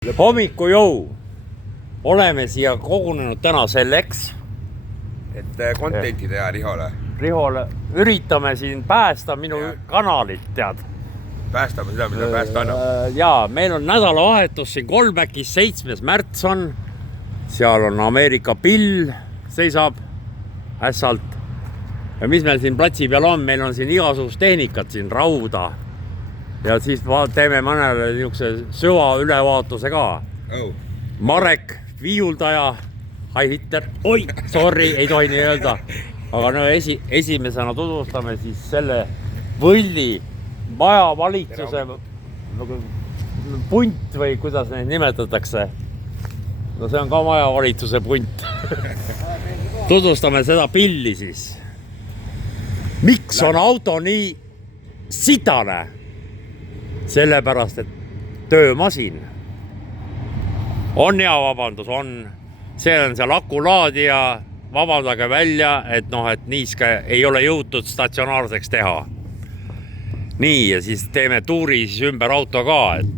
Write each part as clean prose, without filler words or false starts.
Hommikujõu oleme siia kogunenud täna selleks, et contenti teha Rihole üritame siin päästa minu kanalit, tead. Päästame seda, mida päästa annab. Jaa, meil on nädalavahetus siin Kolmäkis, 7. märts on. Seal on Ameerika Pill, seisab ässalt. Ja mis meil siin platsi peal on? Meil on siin igasugust tehnikat, siin rauda. Ja siis teeme mõnele niisuguse süva ülevaatuse ka. Marek, viiuldaja, hi-hitter. Oi, sorry, ei tohi nii öelda. Aga no esimesena tutvustame siis selle Võlli majavalitsuse punt või kuidas neid nimetatakse. No see on ka majavalitsuse punt. Tutvustame seda Pilli siis. Miks on auto nii sitane? Sellepärast, et töömasin on hea vabandus, on. See on seal akulaadija, vabandage välja, et niiske ei ole jõutud statsionaarseks teha. Nii, ja siis teeme tuuri siis ümber auto ka, et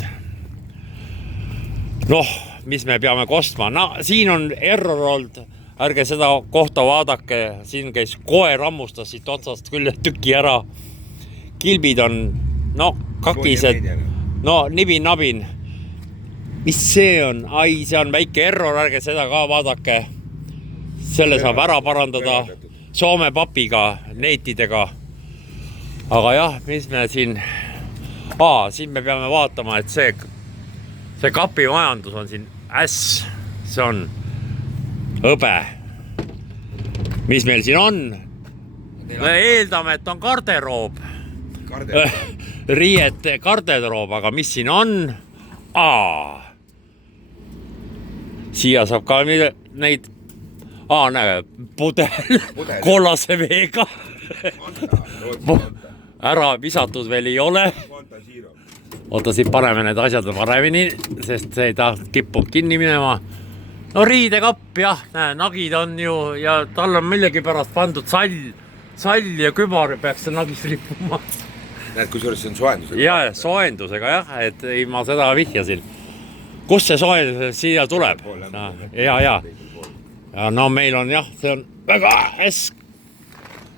mis me peame kostma. Siin on error olnud, ärge seda kohta vaadake, siin käis koer ammustas siit otsast küll tüki ära. Kilbid on, kakised, nibin-nabin. Mis see on? Ai, see on väike error, ärge seda ka vaadake. Selle saab ära parandada Soome papiga, neetidega. Aga jah, mis me siin... siin me peame vaatama, et see kapimajandus on siin see on õbe. Mis meil siin on? Me eeldame, et on garderoob. Riiete garderoob, aga mis siin on? Siia saab ka neid pudel kollase veega. Ära visatud veel ei ole. Oota, siin paneme need asjad paremini, sest see ei kipub kinni minema. No riidekapp, jah, nagid on ju ja tal on millegi pärast pandud sall ja kübar peaks see nagis rippuma. Näed, kusjuures see on soojendusega. Jaa, soojendusega, jah, et ma seda vihjasin. Kus see soojendus siia tuleb? Ja. No meil on jah, see on väga esk.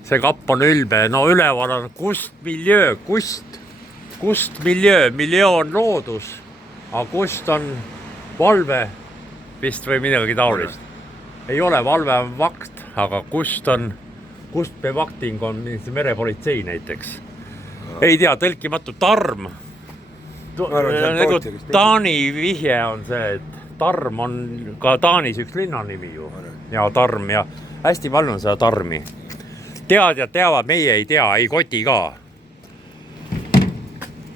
See kapp on ülbe, üleval on kust miljöö, miljöö on loodus, aga kust on valve vist või midagi taolist. Ei ole, valve on vakt, aga kust vakting on merepolitsei näiteks. Ei tea, tõlkimatu tarm. Taani vihje on see, et tarm on ka Taanis üks linnanimi ju. Ja tarm ja hästi palju on seda tarmi. Teadjad teavad, meie ei tea, ei koti ka.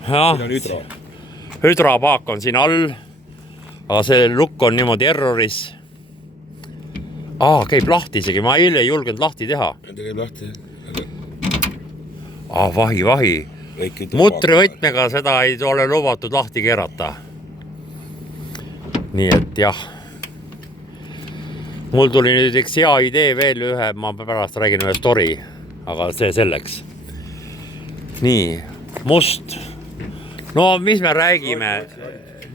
Siin on hüdro. Hüdrapaak on siin all, aga see lukk on niimoodi erroris. Käib lahti isegi, ma eile ei julgenud lahti teha. Ta käib lahti. Vahi. Mutrivõtmega seda ei ole lubatud lahti keerata. Nii et jah. Mul tuli nüüd üks hea idee veel ühe, ma pärast räägin ühe story, aga see selleks. Nii, must. Mis me räägime?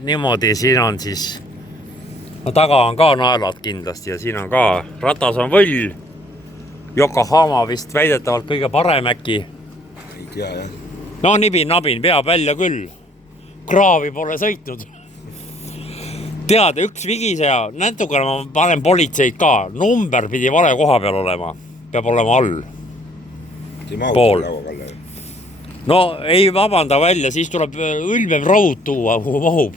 Niimoodi siin on siis, taga on ka naelad kindlasti ja siin on ka, ratas on Võll. Yokohama vist väidetavalt kõige parem äkki. Ei tea, jah. Nibin-nabin, veab välja küll. Kraavi pole sõitnud. Tead, üks vigiseja, nätukene ma panen politseid ka. Number pidi vale koha peal olema. Peab olema all. Pool. Ei vabanda välja, siis tuleb ülbev raud tuua, kuhu mahub.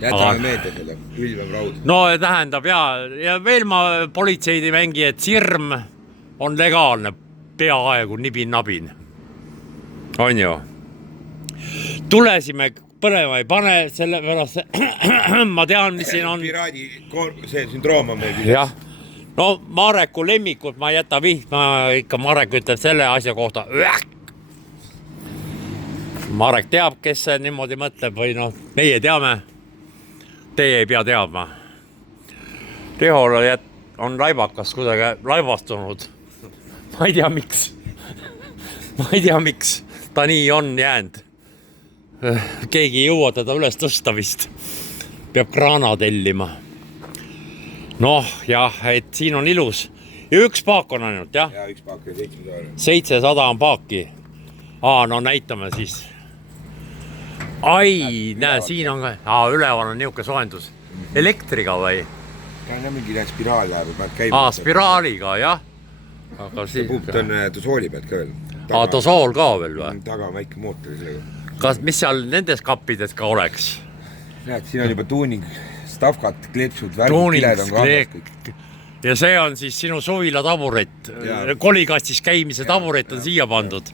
Jätame meelde selle, ülbev raud. Tähendab ja veel ma politseid ei mängi, et sirm on legaalne peaaegu nibin-nabin. On ju? Tulesime põlema ei pane, selle pärast ma tean, mis siin on. Piraadi, see sündroom on meil. Jah. Mareku lemmikud ma ei jäta vihma, ikka Marek ütleb selle asja kohta. Marek teab, kes see niimoodi mõtleb või meie teame. Teie ei pea teadma. Rihol on laibakas kuidagi laibastunud. Ma ei tea miks. Ta nii on jäänud. Keegi ei jõua teda üles tõsta vist. peab kraana tellima. Noh, jah, et siin on ilus. Ja üks paak on ainult, jah? Ja üks paak on 700 €. 700 on paaki. No näitame siis. Ai, näe, siin on ka. Üleval on niuke soojendus. Elektriga või? Ta on mingi spiraal läheb, pead käima. Spiraaliga, jah. Aga see puupt on tosooli pealt ka veel. Tosool ka veel või? Taga on väike mootor sellega. Kas, mis seal nendes kappides ka oleks? Näed, siin on juba tuuning, stavkat, kleepsud, värgid, kiled on ka. Ja see on siis sinu suvila taburet. Kolikastis käimise taburet on siia pandud.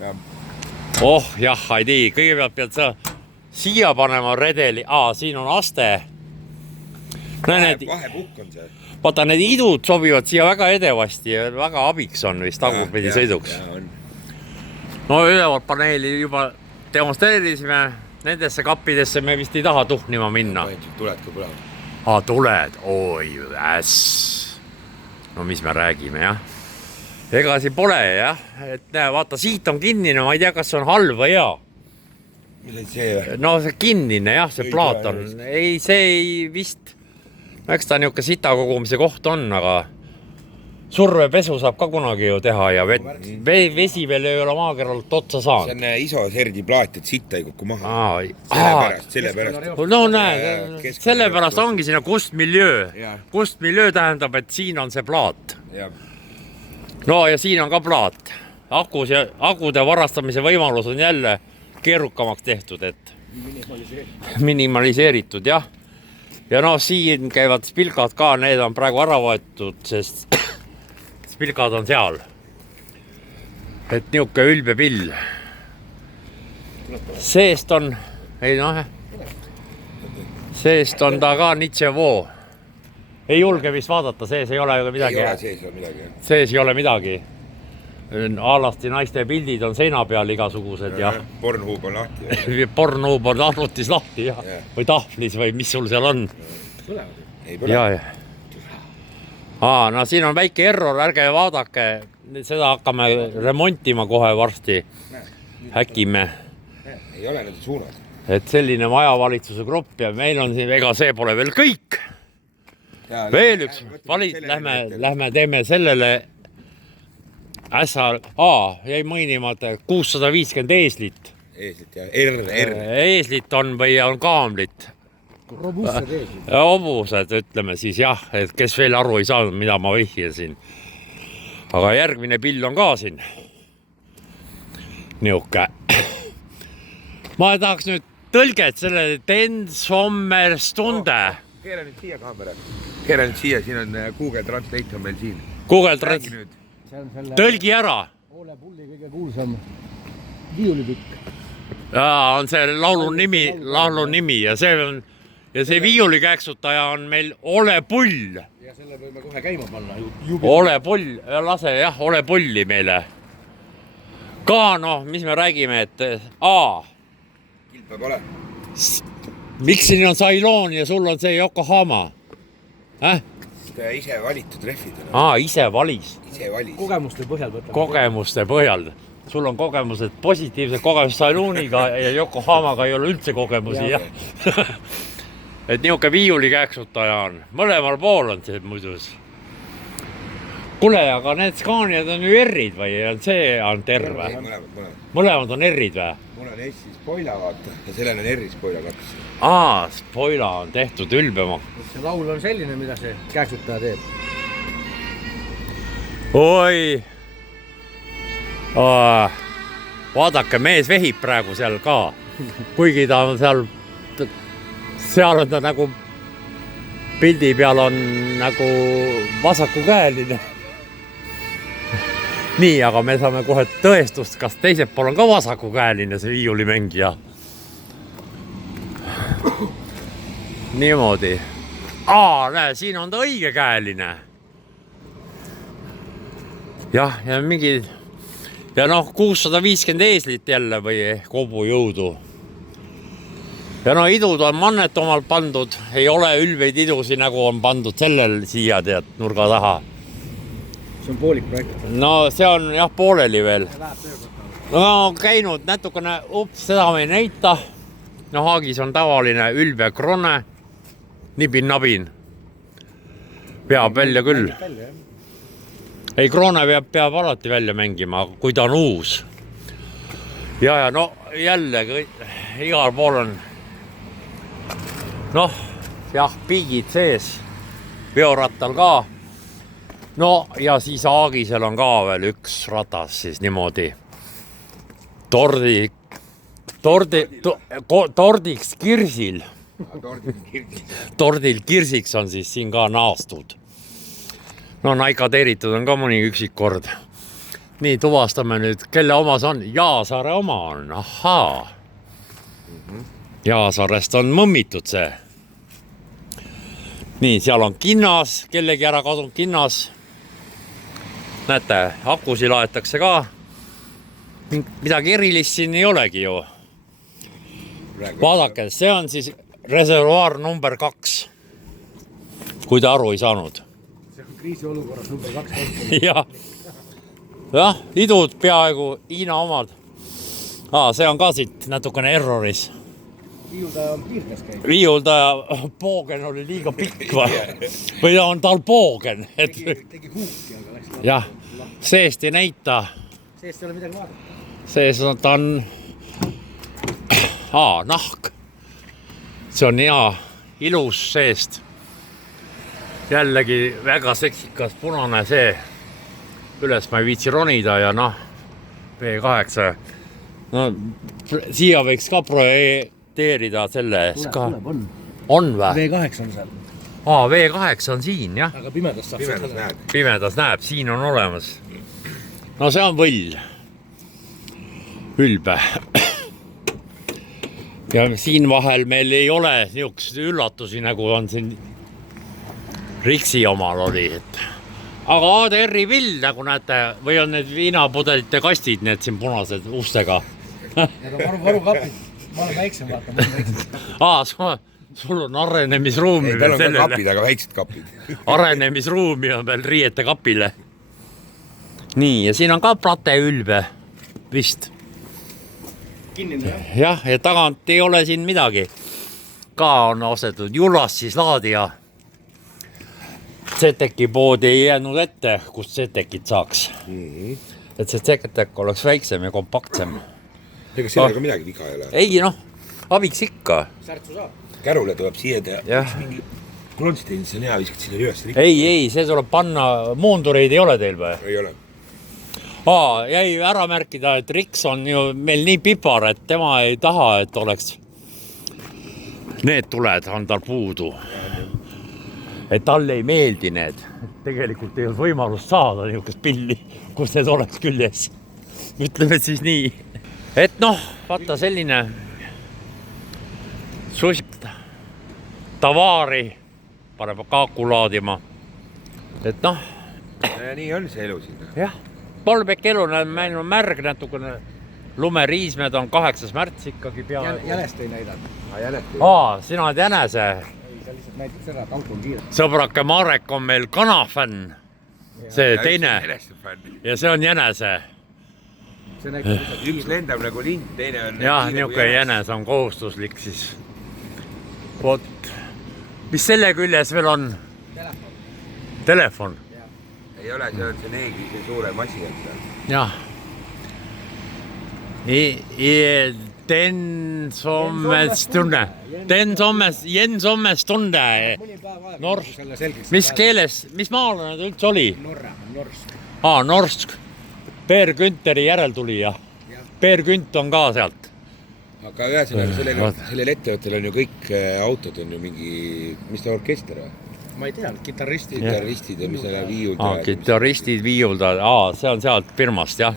Jah, ei tea. Kõigepealt pead sa siia panema redeli. Siin on aste. Vahepukk on see. Vaata, need idud sobivad siia väga edevasti ja väga abiks on vist tagurpidi sõiduks. No ülevalt paneeli juba demonstreerisime. Nendesse kappidesse me vist ei taha tuhnima minna. Tuled ka põlema. Tuled. Oi, äss. No mis me räägime, jah. Ega siin pole, jah. Et näe, vaata, siit on kinnine. Ma ei tea, kas see on halb või hea. No see kinnine, jah, see plaat on. Ei, see ei vist. Eks ta niuke sita kogumise koht on, aga survepesu saab ka kunagi ju teha ja vesi veel ei ole maakeralt otsa saanud. See on isoserdi plaat, et sitta ei kukku maha. Sellepärast. No näe, sellepärast ongi sinna kustmiljöö. Kustmiljöö tähendab, et siin on see plaat. No ja siin on ka plaat. Akude varastamise võimalus on jälle keerukamaks tehtud, et minimaliseeritud, jah. Ja no siin käivad spilkad ka, need on praegu ära võetud, sest spilkad on seal. Et niuke ülbe pill. Seest on, seest on ta ka nitsevoo. Ei julge vist vaadata, sees ei ole midagi. Sees ei ole midagi. Alasti naiste pildid on seina peal igasugused, jah. Pornhub on lahti. Pornhub on arvutis lahti, jah. Või tahvlis või mis sul seal on. Ei põle. No siin on väike error, ärge vaadake. Seda hakkame remontima kohe varsti. Häkime. Ei ole need suunad. Et selline majavalitsuse grupp ja meil on siin, ega see pole veel kõik. Veel üks. Lähme teeme sellele jäi mõnimata 650 eeslit. Eeslit, jah. Eeslit on või on kaamlit. Robusted eeslit. Hobused, ütleme siis jah, et kes veel aru ei saanud, mida ma vihjasin. Aga järgmine pill on ka siin. Niuke. Ma tahaks nüüd tõlget selle Den Sommerstunde. Keera nüüd siia kaamera. Keera nüüd siia, siin on Google Translate on meil siin. Google Translate. Tõlgi ära. Ole Pulli kõige kuulsam viiulipikk. On see laulu nimi ja see viiulikäksutaja on meil Ole Pull. Ja selle võime kohe käima panna. Ole Pull, lase jah, Ole Pulli meile. Ka mis me räägime, et Kilpa pole. Miks siin on Sailoon ja sul on see Yokohama? Ise valitud rehvid. Ise valis. Kogemuste põhjal võtame. Kogemuste põhjal. Sul on kogemused, positiivsed kogemused Sailooniga ja Yokohamaga ei ole üldse kogemusi, jah. Et niuke viiulikäksutaja on. Mõlemal pool on see muidus. Kuule, aga need Scaniad on ju errid või see on terve? Mõlemad on errid või? Mul on Eesti spoila, vaata. Ja sellel on erri spoila kaks. Spoila on tehtud ülbema. See laul on selline, mida see käksutaja teeb. Oi! Vaadake, mees vehib praegu seal ka. Kuigi ta on seal on ta nagu pildi peal on nagu vasakukäeline. Nii, aga me saame kohe tõestust, kas teiselt pool on ka vasakukäeline see viiulimängija. Niimoodi. Näe, siin on ta õigekäeline. Jah, ja mingi... Ja 650 eeslit jälle või kobujõudu. Ja idud on mannet omalt pandud. Ei ole ülbeid idusi, nagu on pandud sellel siia nurga taha. See on poolik projekt. See on jah pooleli veel. Käinud natukene, seda me ei näita. Haagis on tavaline ülbe krone. nibin-nabin. Peab välja küll. Ei, Kroone peab alati välja mängima, kui ta on uus. Ja no jälle igal pool on noh, jah, piigid sees, veorattal ka. No ja siis Aagisel on ka veel üks ratas siis niimoodi tordiks kirsil. Tordil kirsiks on siis siin ka naastud. No naikateeritud on ka mõni üksik kord. Nii, tuvastame nüüd, kelle oma see on. Jaasaare oma on, ahaa. Jaasaarest on mõmmitud see. Nii, seal on kinnas, kellegi ära kadunud kinnas. Näete, akusi laetakse ka. Midagi erilist siin ei olegi ju. Vaadake, see on siis reservuaar number 2. Kui te aru ei saanud. See on kriisiolukorras number 2. Jah, idud peaaegu Hiina omad. See on ka siit natukene erroris. Viiuldaja on piirkas käinud. Viiuldaja poogen oli liiga pikk või on tal poogen. Tegi huuki, aga läks. Jah, seest ei näita. Seest ei ole midagi vaadata. Seest ta on nahk. See on hea, ilus seest. Jällegi väga seksikas punane see. Üles ma ei viitsi ronida ja V8. No, siia võiks ka projekteerida selle ka. On või? V8 on seal. V8 on siin, jah. Aga pimedas saab. Pimedas näeb, siin on olemas. No see on võll. Ülbe. Ja siin vahel meil ei ole niisugust üllatusi, nagu on siin Riksi omal oli, aga ADR-i vill, nagu näete, või on need viinapudelite kastid, need siin punased ustega. Need on varukapid. Ma olen väiksem, vaata, ma olen väiksem. Sul on arenemisruumi. Ei, tal on ka kapid, aga väiksed kapid. Arenemisruumi on veel riiete kapile. Nii, ja siin on ka plate ülbe, vist. Kinnine, jah? Jah, ja tagant ei ole siin midagi. Ka on ostetud Julas siis laadija. Zeteki poodi ei jäänud ette, kust Zetekit saaks. Et see Zetek oleks väiksem ja kompaktsem. Ega sellega midagi viga ei ole. Ei, abiks ikka. Särtsu saab. Kärule tuleb siia teha. Mingi Kronstein, see on hea, viskad sinna üles. Ei, see tuleb panna, muundureid ei ole teil või? Ei ole. Jäi ära märkida, et Riks on ju meil nii pipar, et tema ei taha, et oleks need tuled on tal puudu. Et talle ei meeldi need. Tegelikult ei ole võimalust saada niisugust pilli, kus need oleks küljes. Ütleme siis nii. Et vaata selline susip tavaari paneb kaaku laadima. Et nii on see elu siin. Jah, polbek elu, meil on märg natukene. Lumeriismed on 8. märts ikkagi peale. Jänest ei näidanud. Sina oled jänese. Sa lihtsalt näitad seda, et auto on kiire. Sõbrake Marek on meil kanafänn. See teine. Ja see on jänese. Üks lendab nagu lind, teine on... Jah, niisugune jänes on kohustuslik siis. Vot. Mis selle küljes veel on? Telefon. Ei ole, see on see neegi, see suure massi on seal. Jah. Jens Sommes tunde. Mis keeles, mis maalane ta üldse oli? Norsk. Norsk. Per Günteri järeltulija. Per Günt on ka sealt. Aga ühesõnaga, sellel ettevõttel on ju kõik autod on ju mingi, mis ta orkester või? Ma ei tea, kitarristid. Kitarristid ja mis näeb viiuldajad. Kitarristid, viiuldajad. See on sealt firmast, jah.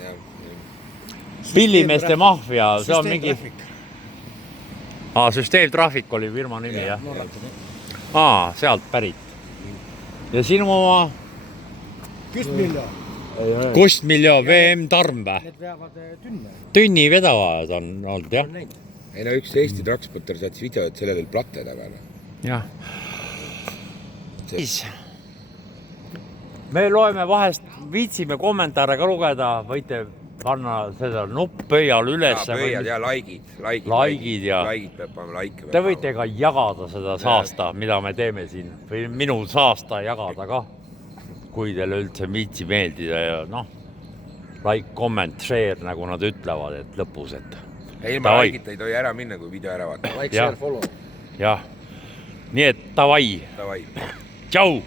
Pillimeeste mafia, see on mingi... Süsteemtrafik oli firma nimi, jah. Sealt pärit. Ja sinu oma... Kustmiljo, VM Tarmvä. Need veavad tünne. Tünni vedavad on olnud, jah. Ei üks Eesti transporter saatis video, et selle veel platte taga. Jah. Me loeme vahest, viitsime kommentaare ka lugeda, võite panna seda nupp pöial üles. Pöial ja like'id ja peab panema like. Te võite ka jagada seda saasta, mida me teeme siin või minu saasta jagada ka, kui teile üldse viitsi meeldida ja noh, like, comment, share, nagu nad ütlevad, et lõpus, et ilma like'ita ei tohi ära minna, kui video ära vaata. Like, share, follow. Jah, nii et davai. Tšau!